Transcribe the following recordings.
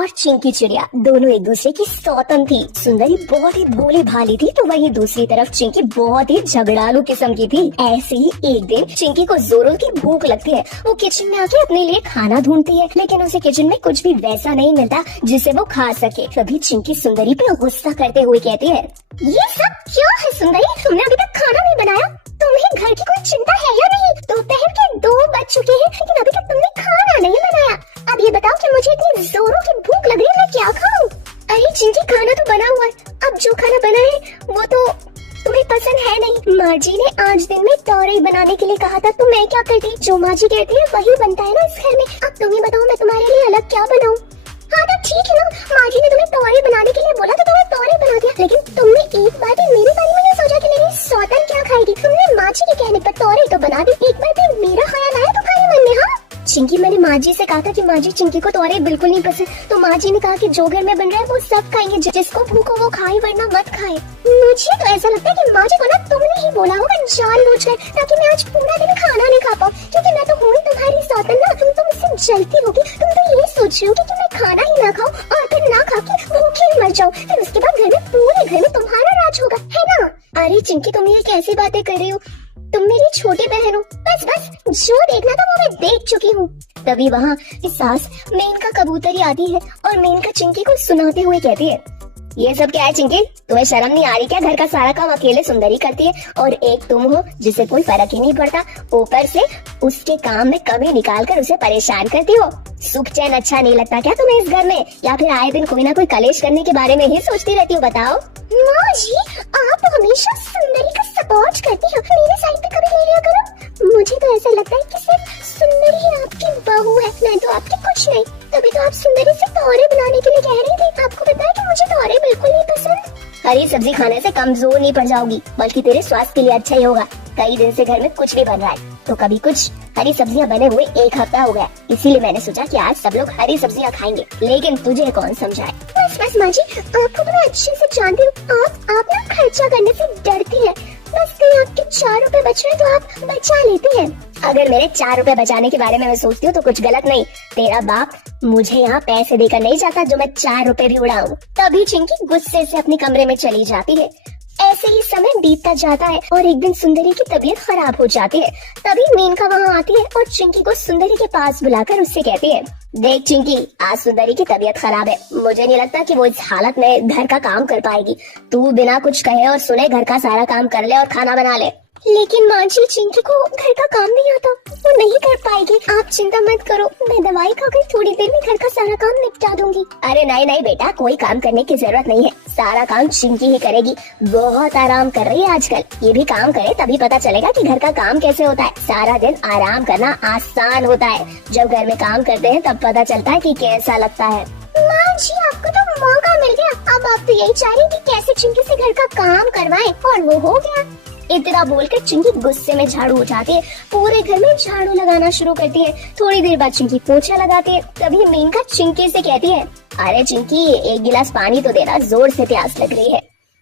और चिंकी चिड़िया दोनों एक दूसरे की सौतन थी। सुंदरी बहुत ही भोली भाली थी तो वहीं दूसरी तरफ चिंकी बहुत ही झगड़ालू किस्म की थी। ऐसे ही एक दिन चिंकी को जोरों की भूख लगती है। वो किचन में आके अपने लिए खाना ढूंढती है, लेकिन उसे किचन में कुछ भी वैसा नहीं मिलता जिसे वो खा सके। तभी चिंकी सुंदरी पे गुस्सा करते हुए कहती है, ये सब क्यों है सुंदरी? तुमने अभी तक खाना नहीं बनाया? तुम्हें घर की कोई चिंता है या नहीं? दोपहर के 2 बज चुके हैं लेकिन अभी तक तुमने खाना नहीं बनाया। अब ये बताओ कि मुझे इतनी जोरों की भूख लग रही है, मैं क्या खाऊं? अरे चिंकी, खाना तो बना हुआ है। अब जो खाना बना है वो तो तुम्हें पसंद है नहीं। माँ जी ने आज दिन में तोरई बनाने के लिए कहा था तो मैं क्या करती? जो माँ जी कहती है वही बनता है ना इस घर में। अब तुम ही बताओ मैं तुम्हारे लिए अलग क्या बनाऊं? हाँ तो ठीक है ना, माँ जी ने तुम्हें तोरई बनाने के लिए बोला तो तुमने तोरई बना दिया, लेकिन तुमने एक बार भी मेरे बारे में नहीं सोचा कि मेरी सौतन क्या खाएगी। तुमने माँ जी के कहने पर तोरई तो बना दी, एक बार भी मेरा ख्याल आया तुम्हारे मन में? हाँ चिंकी, मैंने माँ जी से कहा था कि माँ जी चिंकी को तोरई बिल्कुल नहीं पसंद, तो माँ जी ने कहा कि जो घर में बन रहा है वो सब खाएंगे, जिसको भूख हो वो खाए वरना मत खाए। मुझे तो ऐसा लगता है कि माँ जी को ना तुमने ही बोला होगा जानबूझकर, ताकि मैं आज पूरा दिन खाना नहीं खा पाऊँ, क्योंकि मैं तो हूँ तुम्हारी सौतन ना। तुम इससे जलती होगी, तुम तो ये सोच रही होगी कि मैं खाना ही ना खाऊं और फिर ना खा के भूखे ही मर जाऊं, फिर उसके बाद घर में पूरे घर में तुम्हारा राज होगा, है ना? अरे चिंकी, तुम ये कैसी बातें कर रही हो? तुम मेरी छोटी बहन हो। बस बस, जो देखना था वो मैं देख चुकी हूँ। तभी वहाँ सास मेनका कबूतरी आती है और मेनका चिंकी को सुनाते हुए कहती है, ये सब क्या है चिंकी? तुम्हें शर्म नहीं आ रही क्या? घर का सारा काम अकेले सुंदरी करती है और एक तुम हो जिसे कोई फर्क ही नहीं पड़ता। ऊपर से उसके काम में कमी निकाल कर उसे परेशान करती हो। सुख चैन अच्छा नहीं लगता क्या तुम्हें इस घर में? या फिर आए दिन कोई ना कोई कलेश करने के बारे में ही सोचती रहती हो? बताओ। माँ जी, आप हमेशा सुंदरी का सपोर्ट करती हो, मेरे साइड पे कभी नहीं लिया करो। मुझे तो ऐसा लगता है कि सिर्फ सुंदरी ही आपकी बहू है, मैं तो आपकी कुछ नहीं। तभी तो आप सुंदरी से तोरई बनाने के लिए कह रही थी। आपको पता है कि मुझे तोरई बिल्कुल नहीं पसंद। हरी सब्जी खाने से कमजोर नहीं पड़ जाओगी, बल्कि तेरे स्वास्थ्य के लिए अच्छा ही होगा। कई दिन से घर में कुछ भी बन रहा है तो कभी कुछ हरी सब्जियां बने हुए 1 हफ्ता हो गया, इसीलिए मैंने सोचा कि आज सब लोग हरी सब्जियां खाएंगे, लेकिन तुझे कौन समझाए? बस माँ जी, आपको तो मैं अच्छे से जानती हूँ, आप ना खर्चा करने से डरती है। बस कहीं आपके 4 रुपए बच रहे तो आप बचा लेती हैं। अगर मेरे 4 रुपए बचाने के बारे में मैं सोचती हूँ तो कुछ गलत नहीं। तेरा बाप मुझे यहाँ पैसे देकर नहीं जाता जो मैं 4 रुपए भी उड़ाऊं। तभी चिंकी गुस्से से अपने कमरे में चली जाती है। ऐसे ही समय बीतता जाता है और एक दिन सुंदरी की तबीयत खराब हो जाती है। तभी मेनका वहाँ आती है और चिंकी को सुंदरी के पास बुलाकर उससे कहती है, देख चिंकी, आज सुंदरी की तबीयत खराब है, मुझे नहीं लगता कि वो इस हालत में घर का काम कर पाएगी। तू बिना कुछ कहे और सुने घर का सारा काम कर ले और खाना बना ले। लेकिन माँ जी, चिंकी को घर का काम नहीं आता, वो नहीं कर पाएगी। आप चिंता मत करो, मैं दवाई खाकर थोड़ी देर में घर का सारा काम निपटा दूंगी। अरे नहीं नहीं बेटा, कोई काम करने की जरूरत नहीं है, सारा काम चिंकी ही करेगी। बहुत आराम कर रही है आजकल, ये भी काम करे तभी पता चलेगा कि घर का काम कैसे होता है। सारा दिन आराम करना आसान होता है, जब घर में काम करते हैं तब पता चलता है कि कैसा लगता है। माँ जी, आपको तो मौका मिल गया, अब आप तो यही चाह रही थी कैसे चिंकी से घर का काम करवाएं, और वो हो गया। इतना बोलकर चिंकी गुस्से में झाड़ू उठाती है, पूरे घर में झाड़ू लगाना शुरू करती है। थोड़ी देर बाद चिंकी पोछा लगाती है। तभी मेनका चिंकी से कहती है, अरे चिंकी, 1 गिलास पानी तो देना, जोर से प्यास लग रही है।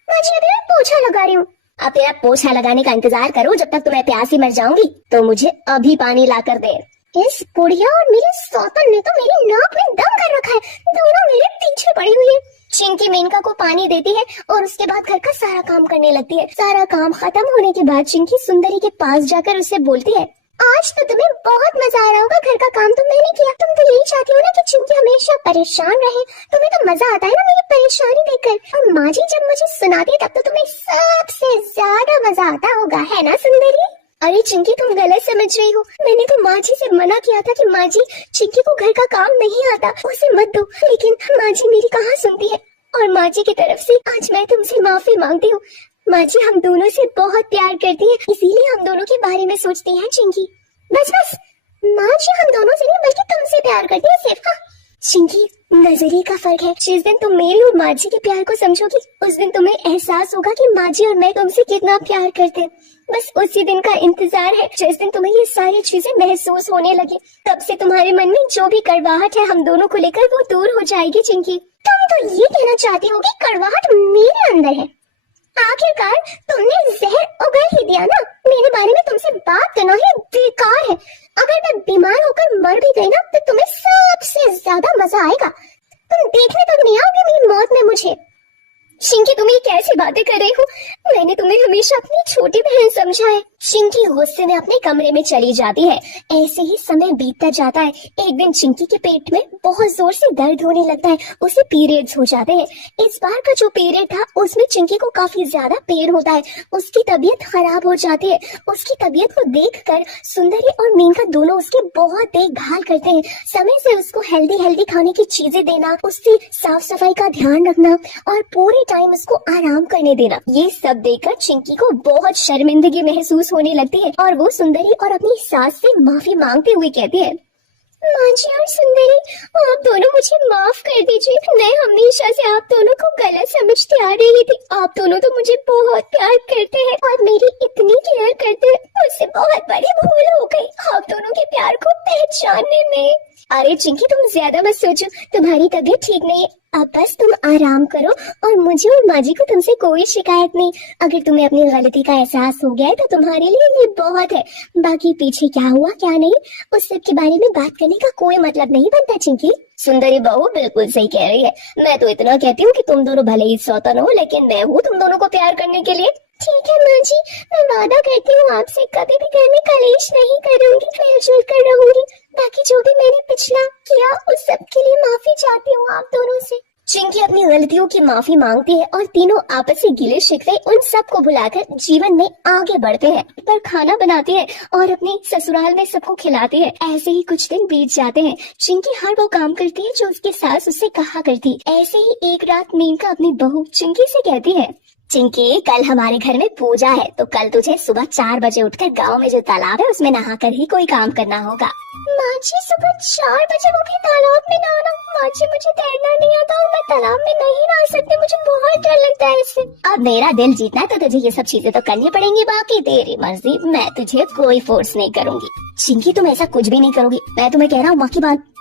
माँ जी, अभी मैं पोछा लगा रही हूँ। अब तेरा पोछा लगाने का इंतजार करूँ जब तक तुम्हें प्यास ही मर जाऊंगी, तो मुझे अभी पानी ला कर दे। इस बुढ़िया और मेरी सौतन ने तो मेरी नाक में दम कर रखा है, दोनों मेरे पीछे पड़ी हुई है। चिंकी मेनका को पानी देती है और उसके बाद घर का सारा काम करने लगती है। सारा काम खत्म होने के बाद चिंकी सुंदरी के पास जाकर उससे बोलती है, आज तो तुम्हें बहुत मजा आ रहा होगा, घर का काम तो मैंने किया। तुम तो यही चाहती हो ना कि चिंकी हमेशा परेशान रहे, तुम्हें तो मजा आता है ना मेरी परेशानी देखकर। और माँ जी जब मुझे सुनाती है तब तो तुम्हें सबसे ज्यादा मजा आता होगा, है ना सुंदरी? अरे चिंकी, तुम गलत समझ रही हो, मैंने तो माँ जी से मना किया था कि माँ जी, चिंकी को घर का काम नहीं आता, उसे मत दो, लेकिन माँ जी मेरी कहाँ सुनती है। और माँ जी की तरफ से आज मैं तुमसे माफी मांगती हूँ। माँ जी हम दोनों से बहुत प्यार करती है, इसीलिए हम दोनों के बारे में सोचती हैं चिंकी। बस बस, माँ जी हम दोनों से नहीं बल्कि तुमसे प्यार करती है सिर्फ। हाँ चिंकी, नजरिए का फर्क है। जिस दिन तुम मेरी और माँ जी के प्यार को समझोगी, उस दिन तुम्हें एहसास होगा कि माँ जी और मैं तुमसे कितना प्यार करते हैं। बस उसी दिन का इंतजार है जिस दिन तुम्हें ये सारी चीजें महसूस होने लगे। तब से तुम्हारे मन में जो भी कड़वाहट है हम दोनों को लेकर, वो दूर हो जाएगी चिंकी। तुम तो ये कहना चाहती हो कि कड़वाहट मेरे अंदर है? आखिरकार तुमने जहर उगल ही दिया ना। मेरे बारे में तुमसे बात करना ही बेकार है। अगर मैं बीमार होकर मर भी गई ना तो तुम्हें सबसे ज्यादा मजा आएगा। तुम मुझे। चिंकी तुम ये कैसी बातें कर रही हो? मैंने तुम्हें हमेशा अपनी छोटी बहन समझा है। चिंकी गुस्से में अपने कमरे में चली जाती है। ऐसे ही समय बीतता जाता है। एक दिन चिंकी के पेट में बहुत जोर से दर्द होने लगता है। उसे पीरियड्स हो जाते हैं। इस बार का जो पीरियड था उसमें चिंकी को काफी ज्यादा पेन होता है। उसकी तबीयत खराब हो जाती है। उसकी तबीयत को देखकर सुंदरी और मेनका दोनों उसकी बहुत देखभाल करते हैं। समय से उसको हेल्दी हेल्दी खाने की चीजें देना, उसकी साफ सफाई का ध्यान रखना और पूरे टाइम उसको आराम करने देना। ये सब देखकर चिंकी को बहुत शर्मिंदगी महसूस होने लगती है और वो सुंदरी और अपनी सास से माफी मांगते हुए कहती है, माँ जी और सुंदरी, आप दोनों मुझे माफ कर दीजिए। मैं हमेशा से आप दोनों को गलत समझती आ रही थी। आप दोनों तो मुझे बहुत प्यार करते हैं और मेरी इतनी केयर करते हैं। मुझसे बहुत बड़ी भूल हो गई आप दोनों के प्यार को पहचानने में। अरे चिंकी तुम ज्यादा मत सोचो, तुम्हारी तबीयत ठीक नहीं है। अब बस तुम आराम करो और मुझे और माँ जी को तुमसे कोई शिकायत नहीं। अगर तुम्हें अपनी गलती का एहसास हो गया है तो तुम्हारे लिए ये बहुत है। बाकी पीछे क्या हुआ क्या नहीं उस सब के बारे में बात करने का कोई मतलब नहीं बनता चिंकी। सुंदरी बहू बिल्कुल सही कह रही है। मैं तो इतना कहती हूँ कि तुम दोनों भले ही सौतन हो, लेकिन मैं हूँ तुम दोनों को प्यार करने के लिए। ठीक है माँ जी, मैं वादा करती हूँ आपसे कभी भी घर में कलेश नहीं करूंगी, मिलजुल कर रहूंगी। बाकी जो भी मैंने पिछला किया उस सब के लिए माफी चाहती हूँ आप दोनों से। चिंकी अपनी गलतियों की माफी मांगती है और तीनों आपसी गिले शिकवे उन सबको भुलाकर जीवन में आगे बढ़ते हैं। पर खाना बनाती है और अपने ससुराल में सबको खिलाती है। ऐसे ही कुछ दिन बीत जाते हैं। चिंकी हर वो काम करती है जो उसकी सास उससे कहा करती। ऐसे ही एक रात मेनका अपनी बहू चिंकी से कहती है, चिंकी कल हमारे घर में पूजा है तो कल तुझे सुबह 4 बजे उठकर गांव में जो तालाब है उसमें नहाकर ही कोई काम करना होगा। माँ जी सुबह 4 बजे वो भी तालाब में नहाना? माँ जी मुझे तैरना नहीं आता और मैं तालाब में नहीं नहा सकती, मुझे बहुत डर लगता है इससे। अब मेरा दिल जीतना है तो तुझे ये सब चीजें तो करनी पड़ेंगी, बाकी तेरी मर्जी, मैं तुझे कोई फोर्स नहीं करूंगी। चिंकी तुम ऐसा कुछ भी नहीं करोगी, मैं तुम्हें कह रहा हूँ।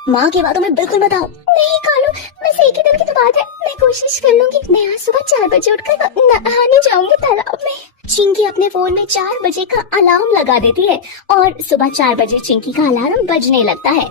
माँ की बातों में बिल्कुल मत आओ। नहीं कालू, बस एक ही दिन की तो बात है, मैं कोशिश कर लूंगी। मैं आज सुबह 4 बजे उठकर नहाने जाऊंगी तालाब में। चिंकी अपने फोन में 4 बजे का अलार्म लगा देती है और सुबह 4 बजे चिंकी का अलार्म बजने लगता है।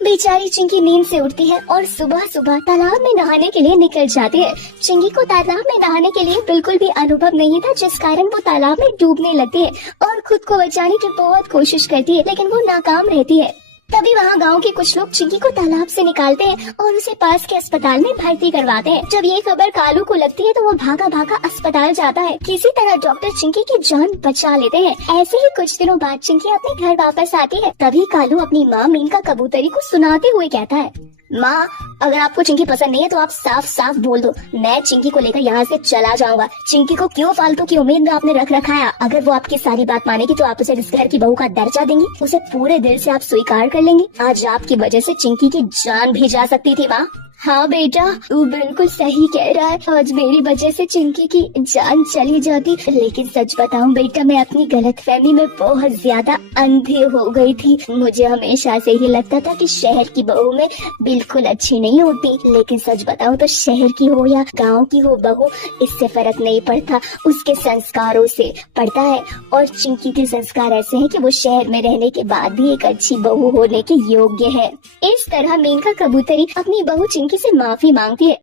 बेचारी चिंकी नींद से उठती है और सुबह सुबह तालाब में नहाने के लिए निकल जाती है। चिंकी को तालाब में नहाने के लिए बिल्कुल भी अनुभव नहीं था, जिस कारण वो तालाब में डूबने लगती है और खुद को बचाने की बहुत कोशिश करती है, लेकिन वो नाकाम रहती है। तभी वहाँ गांव के कुछ लोग चिंकी को तालाब से निकालते हैं और उसे पास के अस्पताल में भर्ती करवाते हैं। जब ये खबर कालू को लगती है तो वो भागा भागा अस्पताल जाता है। किसी तरह डॉक्टर चिंकी की जान बचा लेते हैं। ऐसे ही कुछ दिनों बाद चिंकी अपने घर वापस आती है। तभी कालू अपनी माँ मेनका कबूतरी को सुनाते हुए कहता है, माँ अगर आपको चिंकी पसंद नहीं है तो आप साफ साफ बोल दो, मैं चिंकी को लेकर यहाँ से चला जाऊंगा। चिंकी को क्यों फालतू की उम्मीद में आपने रख रखा है? अगर वो आपकी सारी बात मानेगी तो आप उसे इस घर की बहू का दर्जा देंगी, उसे पूरे दिल से आप स्वीकार कर लेंगी। आज आपकी वजह से चिंकी की जान भी जा सकती थी माँ। हाँ बेटा, तू बिल्कुल सही कह रहा है। आज मेरी वजह से चिंकी की जान चली जाती, लेकिन सच बताऊं बेटा, मैं अपनी गलतफहमी में बहुत ज्यादा अंधे हो गई थी। मुझे हमेशा से ही लगता था कि शहर की बहू में बिल्कुल अच्छी नहीं होती, लेकिन सच बताऊं तो शहर की हो या गांव की हो बहू, इससे फर्क नहीं पड़ता, उसके संस्कारों से पड़ता है। और चिंकी के संस्कार ऐसे हैं कि वो शहर में रहने के बाद भी एक अच्छी बहू होने के योग्य है। इस तरह मेनका कबूतरी अपनी बहू चिंकी से माफी मांगती है